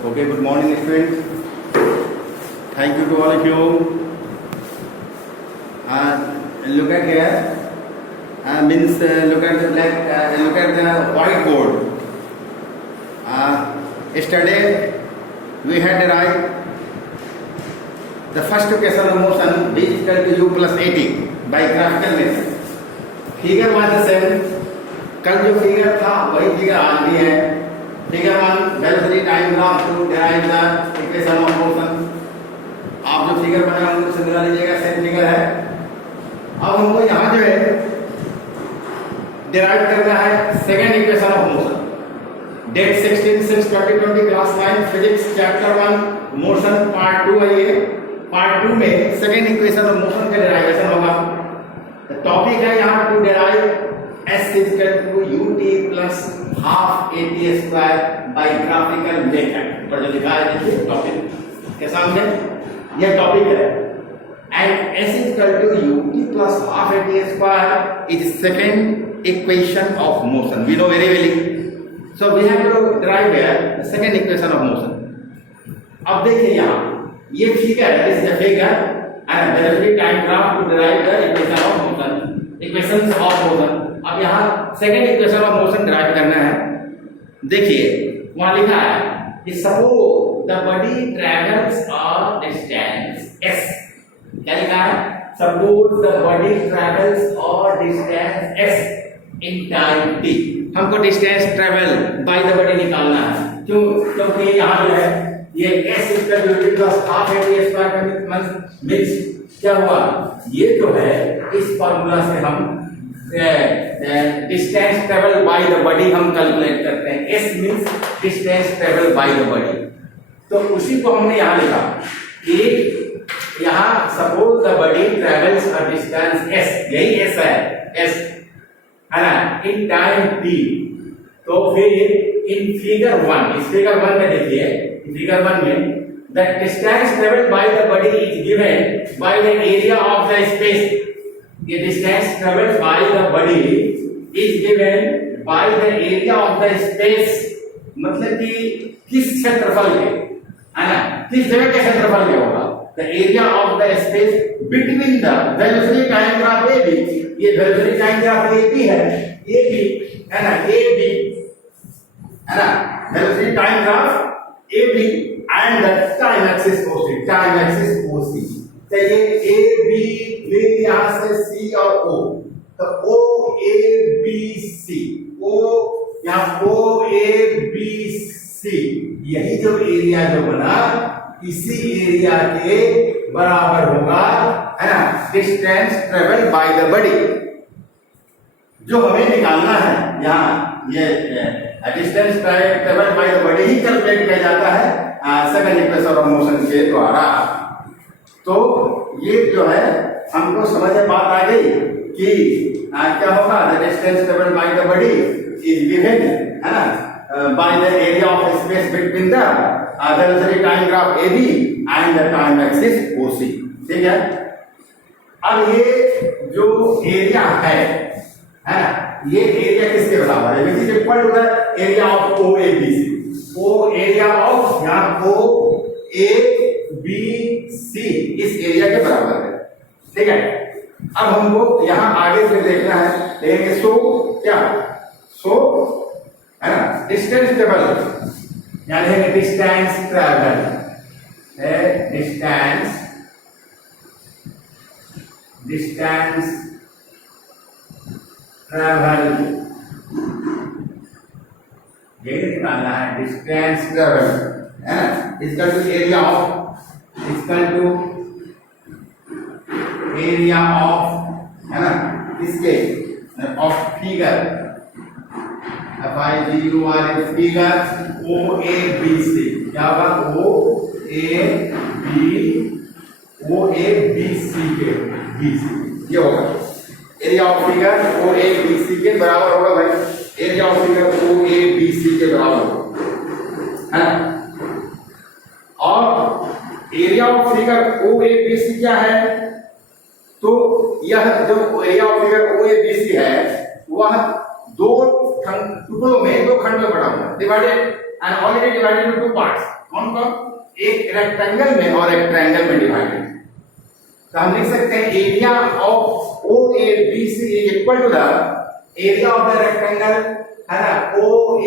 Okay, good morning students. Thank you to all of you. Look at here. Look at the black. Look at the whiteboard. Yesterday we had derived the first equation of motion b is equal to u plus 80 by graphical method. Figure was the same. कल जो figure था वही figure आज भी है. Figure 1 velocity time graph to derive the equation of motion. आप जो figure बना रहे हैं समझा लीजिएगा, सेम फिगर है. अब हमको यहाँ जो है डिराइव करना है second equation of motion. Date 16/6/2020 class 9 physics chapter 1 motion part 2 है. ये पार्ट 2 में सेकंड इक्वेशन ऑफ मोशन का डिराइवेशन होगा. टॉपिक है यहाँ to derive S is equal to ut plus half at square by graphical method. पर जो लिखा है देखिए टॉपिक के सामने यह टॉपिक है. And S is equal to ut plus half at square is second equation of motion. We know very well. So we have to derive here the second equation of motion. अब देखिए यहाँ ये figure है, this is a figure and velocity time graph to derive the equation of motion. Equations of motion. अब यहाँ second equation of motion derive करना है. देखिए वहां लिखा है कि suppose the body travels a distance s. क्या लिखा है? Suppose the body travels a distance s in time t. हमको distance travel by the body निकालना है. क्यों? क्योंकि यहाँ जो है ये s equal two plus half at square का मींस क्या हुआ? ये जो है इस फार्मूला से हम distance travel by the body हम कैलकुलेट करते हैं. s means distance travel by the body. तो उसी को हमने यहाँ लिखा कि यहाँ suppose the body travels a distance s. यही s है ना, इन टाइम t. तो फिर इन फिगर 1, इस फिगर 1 में देखिए, फिगर 1 में the distance travelled by the body is given by the area of the space. The distance traveled by the body is given by the area of the space. मतलब कि किस क्षेत्रफल के, है ना, किस जगह के क्षेत्रफल के होगा. The area of the space between the velocity time graph AB. ये velocity time graph AB है, AB है ना, AB है ना, velocity time graph AB and the time axis OC. Time axis OC. चलिए A B फिर यहां से C और O. तो O A B C, O यहाँ O A B C, यही जो एरिया जो बना इसी एरिया के बराबर होगा, है ना, distance travel by the body. जो हमें निकालना है यहाँ ये distance travel by the body he calculate किया जाता है सेकंड इक्वेशन ऑफ मोशन के द्वारा. तो ये जो है हमको समझ में बात आ गई कि क्या होगा. The distance travelled by the body is given, है ना, by the area of space between the velocity time graph AB and the time axis OC. ठीक है. अब ये जो एरिया है ना, ये एरिया किसके बराबर है? Which is equal to the area of OABC. O area of यहाँ OABC इस एरिया के बराबर है. ठीक है. अब हमको यहाँ आगे फिर देखना है, देखेंगे सो क्या, सो है ना, डिस्टेंस ट्रेवल, यानी है डिस्टेंस ट्रेवल है, डिस्टेंस ट्रेवल यही निकालना है. डिस्टेंस ट्रेवल है ना, इसका टू एरिया ऑफ, इसका टू एरिया ऑफ, है ना, इसके of figure FIGUR figure OABC. क्या होगा? OABC के BC ये होगा. एरिया ऑफ फिगर OABC के बराबर होगा भाई. एरिया ऑफ फिगर OABC के बराबर होगा, है ना. और एरिया ऑफ फिगर OABC क्या है? तो यह जो एरिया ऑफ फिगर OABC है वह दो टुकड़ों में, दो खंड में बटा हुआ है, divided and already divided into two parts. कौन कौन, एक रेक्टेंगल में और एक ट्रायंगल में डिवाइडेड। तो हम लिख सकते हैं area of O A B C is equal to the area of the rectangle, है ना, ओ ए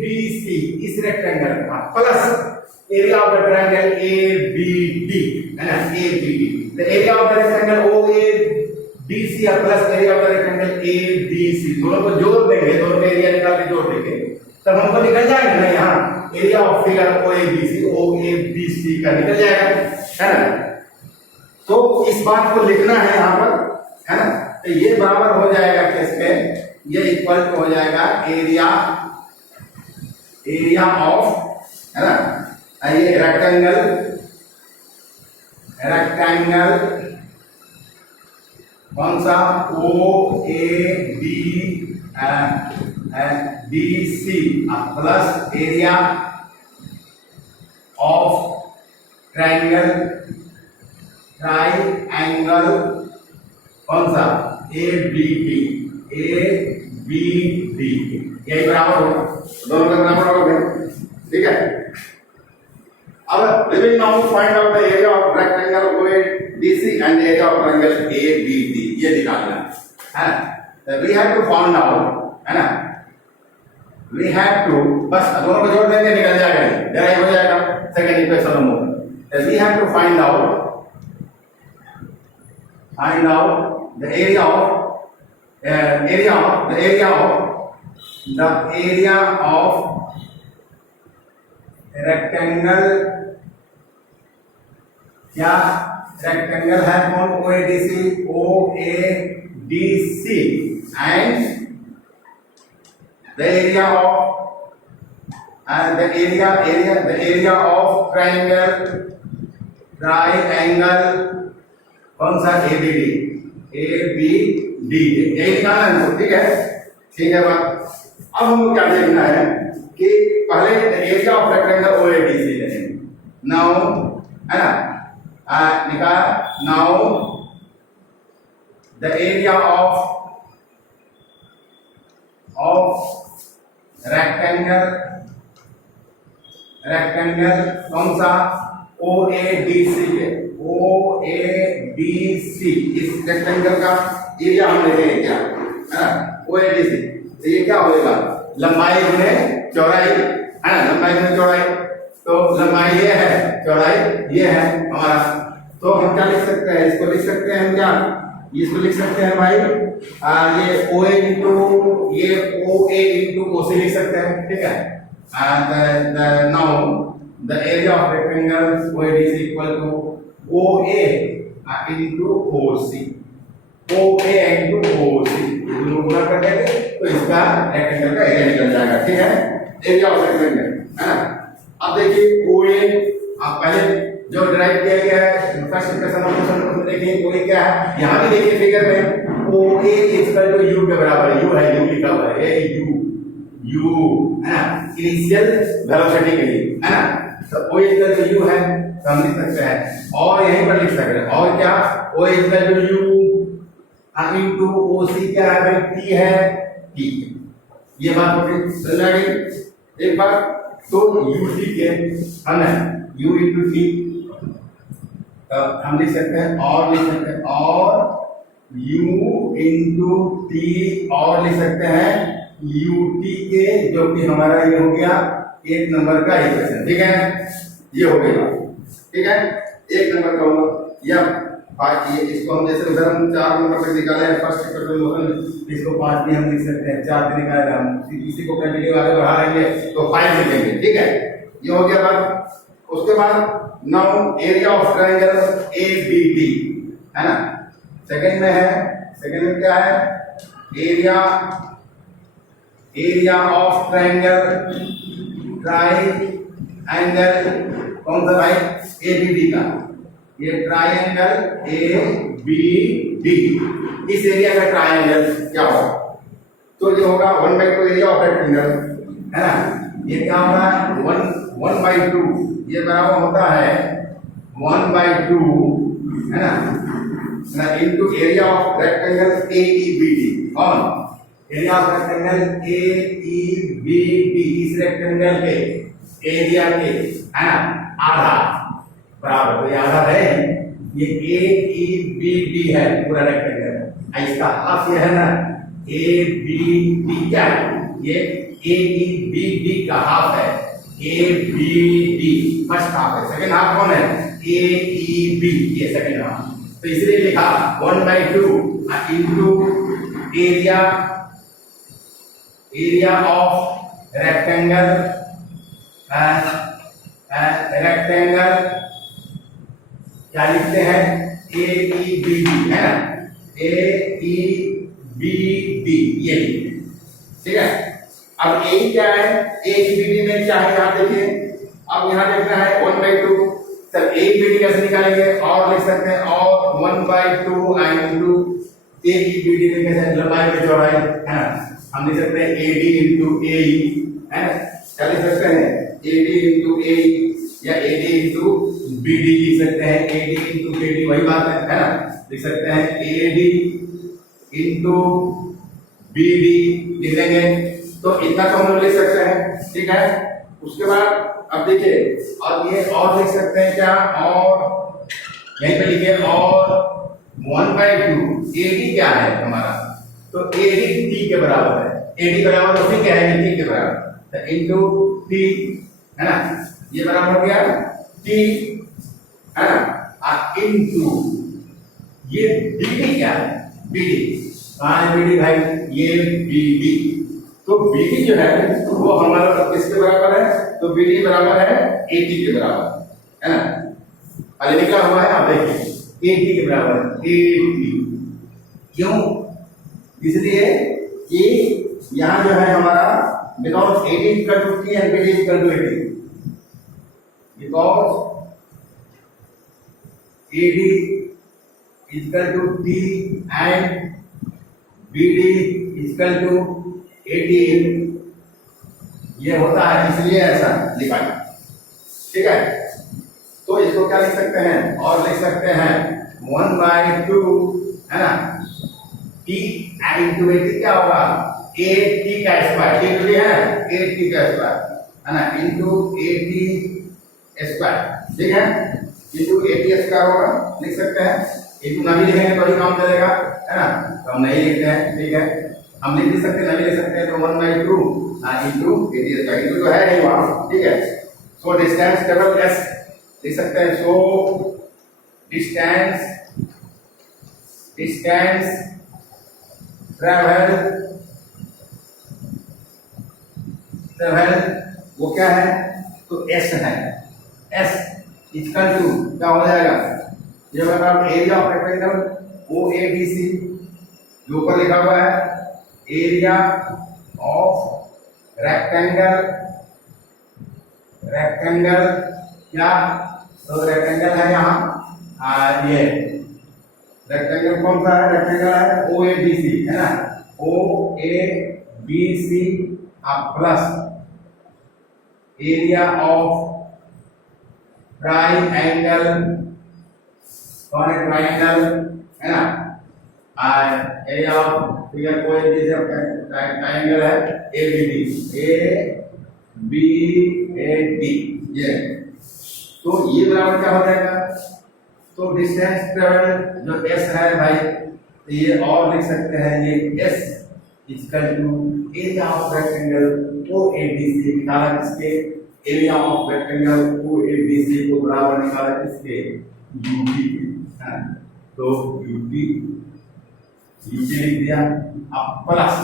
बी सी, इस रेक्टेंगल का plus area of the triangle A B D, है ना, A B D. The area of the rectangle O A B C plus area of the rectangle A B C, दोनों को जोड़ देंगे, दोनों का एरिया निकाल के जोड़ देंगे, तब हमको निकल जाएगा ना यहाँ area of figure O A B C, O A B C का निकल जाएगा, है ना। तो इस बात को लिखना है यहाँ पर, है ना। तो ये बराबर हो जाएगा किसके, ये इक्वल टू हो जाएगा एरिया ऑफ, है ना, ये रेक्टेंगल कौन सा, O A B C plus area of triangle कौन सा, ए बी डी, यही बराबर होगा, दोनों का बराबर होगा, ठीक है। अब we will now find out the area of rectangle OABC and area of triangle ABD, ये निकालना है ना। तो we have to find out, है ना, we have to, बस दोनों को जोड़ देंगे निकल जाएगा, जरा हो जाएगा सेकंड इक्वेशन में। तो we have to find out the area of rectangle, क्या रेक्टेंगल है कौन, OADC and the area of triangle कौन सा, ABD, यही निकालना है, ठीक है, ठीक है बात। अब हमको क्या देखना है कि पहले एरिया ऑफ रेक्टेंगल OABC लेंगे, नाउ, है ना, निकाल, now the area of rectangle कौन सा, OABC के, OABC, इस रेक्टेंगल का एरिया हम लेंगे क्या, है ना, OABC। तो ये क्या होगा, लंबाई गुने चौड़ाई, है ना, लंबाई गुने चौड़ाई, तो लंबाई ये है, चौड़ाई ये है हमारा। तो हम क्या लिख सकते हैं, इसको लिख सकते हैं हम क्या, इसको लिख सकते हैं भाई, ये OA इंटू ये OA इंटू OC लिख सकते हैं, ठीक है। Now the area of rectangle OABC equal to OA into OC, OA into OC, दोनों गुणा कर देंगे तो इसका रेक्टेंगल का एरिया निकल जाएगा, ठीक है, एरिया ऑफ रेक्टेंगल, है ना। अब देखिए OA, आप पहले जो ड्राइव किया गया है फर्स्ट इक्वेशन देखिए, OA क्या है, यहाँ भी देखिए फिगर में OA इक्वल टू U के बराबर है, U है, U लिखा हुआ है, U, है ना, इनिशियल वेलोसिटी के लिए, है ना। तो OA इक्वल टू U है, तो हम लिख सकते हैं, और यहीं पर लिख सकते हैं, और क्या, OA equal to U into OC क्या है, T है, T, ये बात समझ आ गई एक बार। तो UT के हम है U इंटू T, हम लिख सकते हैं, और लिख सकते हैं, और U इंटू T, और लिख सकते हैं UT के, जो कि हमारा ये हो गया एक नंबर का इक्वेशन, ठीक है, ये हो गया, ठीक है, एक नंबर का होगा, या ये इसको हम जैसे उधर हम 4 नंबर तक निकाले हैं फर्स्ट इक्वेशन मोशन, इसको 5 भी हम लिख सकते हैं, 4 भी निकाले हम, इसी को कंटिन्यू आगे बढ़ा लेंगे तो 5 लिखेंगे, ठीक है, ये हो गया बात। उसके बाद now area of triangle ABD, है ना, सेकंड में है, सेकंड में क्या है, एरिया ऑफ ट्रायंगल कौन सा भाई, ABD का, ये ट्रायंगल ABD, इस एरिया का ट्रायंगल क्या होगा, तो ये होगा 1/2 एरिया ऑफ रेक्टेंगल, है ना, ये क्या होगा 1/2, ये बराबर होता है 1/2, है ना, into area of rectangle AEBD, कौन, एरिया ऑफ रेक्टेंगल AEBD, इस रेक्टेंगल के एरिया के है ना, आधा बराबर, तो ये आधा है, ये ए ई बी डी है पूरा रेक्टेंगल, इसका हाफ ये है ना, ए बी डी क्या है, ये ए ई बी डी का हाफ है, A B D first half है, सेकंड हाफ कौन है, ए ई बी, ये सेकंड हाफ, तो इसलिए लिखा 1/2 इनटू एरिया ऑफ रेक्टेंगल क्या लिखते हैं, ए ई बी डी है ना, ए ई बी डी ये लिखते हैं, ठीक है। अब ए क्या है, ए ई बी डी में क्या है, यहाँ देखिए, अब यहाँ देखना है 1/2, तब ए बी डी कैसे निकालेंगे, और लिख सकते हैं, और 1/2 इनटू ए ई बी डी में कैसे, लंबाई में चौड़ाई है ना, हम लिख सकते हैं ए डी इंटू ए ई है ना, क्या लिख सकते हैं, ए डी इंटू ए या A D into B D लिख सकते हैं, A D into B D वही बात है ना, लिख सकते हैं A D into B D लिख देंगे, तो इतना तो हम लिख सकते हैं, ठीक है। उसके बाद अब देखिए, और ये और लिख सकते हैं क्या, और यहीं पे लिखिए, और 1/2 ए डी क्या है हमारा, तो ए डी टी के बराबर है, ए डी बराबर तो फिर क्या है, टी के बराबर, तो इंटू टी है ना, ये बराबर हो गया टी है ना, इंटू ये बीडी क्या है, बीडी कहाँ है, बीडी भाई ये बीडी, तो बीडी जो है वो हमारा किसके बराबर है, तो बीडी बराबर है 80 के बराबर है ना, अरे लिखा हुआ है आप देखिए 80 के बराबर 80, क्यों, इसलिए कि यहाँ जो है हमारा because 80 equal to T and BD equal to 80, because AD equal to T and BD equal to 18, ये होता है, इसलिए ऐसा लिखा है, ठीक है। तो इसको क्या लिख सकते हैं, और लिख सकते हैं 1/2 है ना, T इंटू 80 क्या होगा, 8T का स्क्वायर, T तो है 8T का स्क्वायर है ना, इंटू 80 स्क्वायर, ठीक है, इंटू 80 स्क्वायर होगा, लिख सकते हैं, इंटू ना भी लिखेंगे तो ही काम चलेगा है ना, तो हम नहीं लिखते हैं, ठीक है, हम लिख भी सकते हैं, नहीं लिख सकते हैं, तो 1/2 इंटू 80 स्क्वायर, इंटू तो है नहीं वहाँ, ठीक है। सो डिस्टेंस टेबल एस लिख सकते हैं, सो डिस्टेंस ट्रैवल वो क्या है, तो एस है, एस इक्वल टू क्या हो जाएगा, ये मतलब area of rectangle O A B C, जो ऊपर लिखा हुआ है एरिया ऑफ रेक्टेंगल क्या, तो रेक्टेंगल है यहाँ, ये रेक्टेंगल कौन सा है, रेक्टेंगल है ओ ए बी सी है ना, O A B C plus area of triangle, कौन है ट्राइंगल है ना, एरिया ऑफ फिगर कोई भी ट्राइंगल है ए बी डी, ये, तो ये बराबर क्या हो जाएगा, तो डिस्टेंस ट्रेवल जो एस है भाई, तो ये और लिख सकते हैं, ये S equal to area of rectangle O A B C, निकाला किसके, area of rectangle O A B C को बराबर निकाला किसके, यूपी के, तो यूपी लिख दिया, अब प्लस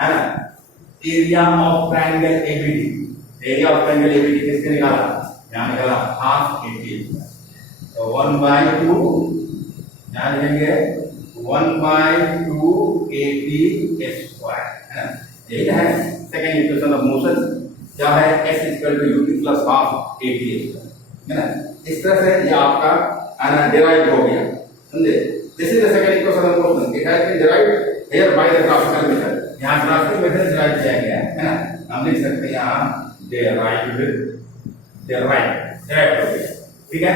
है ना area of triangle ABD, area of triangle ABD किसके निकाला, यहाँ निकाला हाफ 80, तो 1/2 यहाँ लिखेंगे 1/2 80 स्क्वायर है ना, यही है सेकेंड इक्वेशन ऑफ मोशन, क्या है s equal to u plus half 80 है ना, इस तरह से ये आपका डिराइव हो गया, समझे। This is the second equation of motion, it has been derived here by the graphical method, यहाँ ग्राफिकल मेथड डिराइव किया गया है ना, हम लिख सकते हैं यहाँ डिराइव्ड हो गया, ठीक है।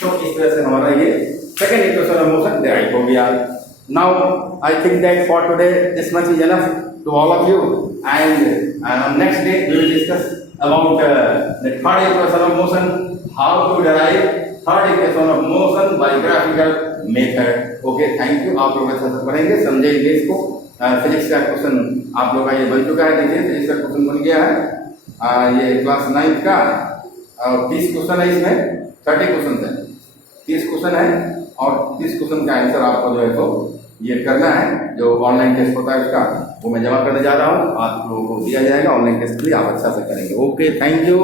तो इस तरह से हमारा ये second equation of motion derive हो गया। Now I think that for today this much is enough to all of you, and on next day we will discuss about the third equation of motion, how to derive third equation of motion by graphical method. Okay, thank you. आप लोग अच्छा से पढ़ेंगे, समझेंगे इसको। Physics का question आप लोग का ये बन चुका है। देखिए फिजिक्स का क्वेश्चन बन गया है ये क्लास 9 का, और 30 क्वेश्चन है इसमें, 30 क्वेश्चन है, 30 क्वेश्चन है, और 30 क्वेश्चन का आंसर आपको जो है तो ये करना है। जो ऑनलाइन टेस्ट होता है उसका वो मैं जमा करने जा रहा हूँ, आप लोगों को दिया जाएगा। ऑनलाइन टेस्ट भी आप अच्छा से करेंगे। Okay, thank you.